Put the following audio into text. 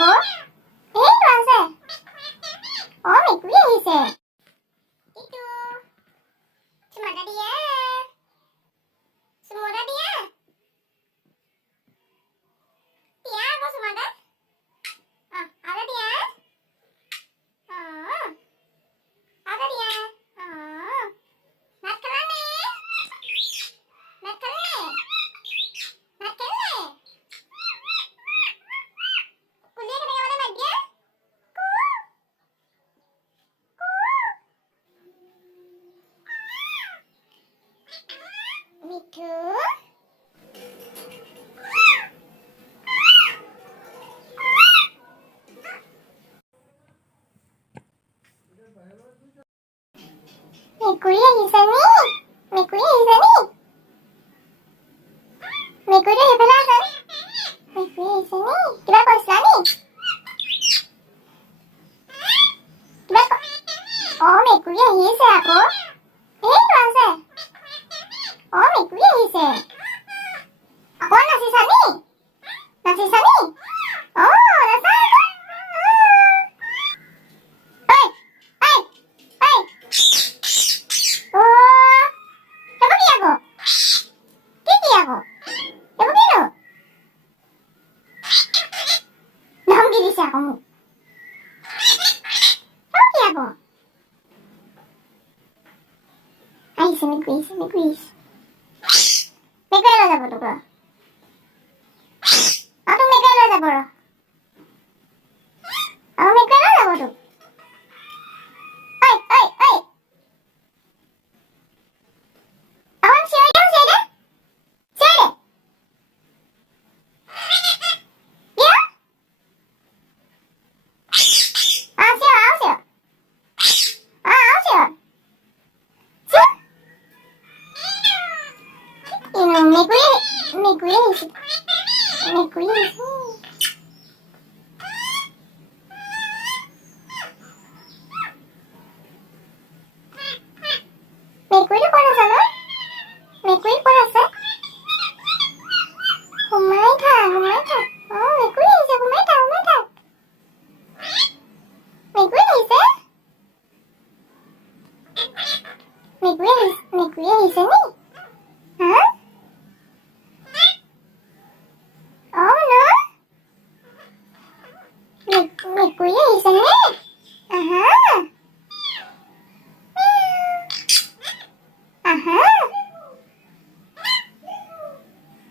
আকৌ। এইটো আছে। মেকুৰী আহিছে। Itu. Cuma ada dia. Semua ada dia. Dia kok semua ada? Ada dia. Ada dia. Nakkalane. Nakkalane. Nakkalane. Kuliah kemana mana dia? Mitu. Mekuri আহিছে নি? Mekuri আহিছে নি? Mekuri আহি পেলাই আছে। Mekuri আহিছে নি? কিবা কৈছিলা নি? Mekuri আহিছে আকৌ। এইটো আছে। Mekuri আহিছে। অকণ নাচিছা নি? নাচিছা নি? নাচা আকৌ। ঐ, ঐ, ঐ। এইবোৰ কি আকৌ? কি আকৌ? এইবোৰ কিনো? ধমকি দিছে আকৌ মোক। কি আকৌ? আহিছে মেকুৰী আহিছে, মেকুৰী আহিছে। মেকুৰী লৈ যাব তোক ৰ। তোক মেকুৰী লৈ যাব ৰ। মেকুৰী লৈ যাব তোক। ঐ, ঐ, ঐ। অকণ চিঞৰি দে, চিঞৰি দে। চিঞৰি দে। কিয়? চিঞৰ, আৰু চিঞৰ। আৰু চিঞৰ। মেকুৰী আহিছে। মেকুৰী আহিছে। মেকুৰীটো ক'ত আছে ন? মেকুৰী ক'ত আছে? সোমাই থাক, সোমাই থাক। মেকুৰী আহিছে, সোমাই থাক, সোমাই থাক। মেকুৰী আহিছে? মেকুৰী আহিছে নি?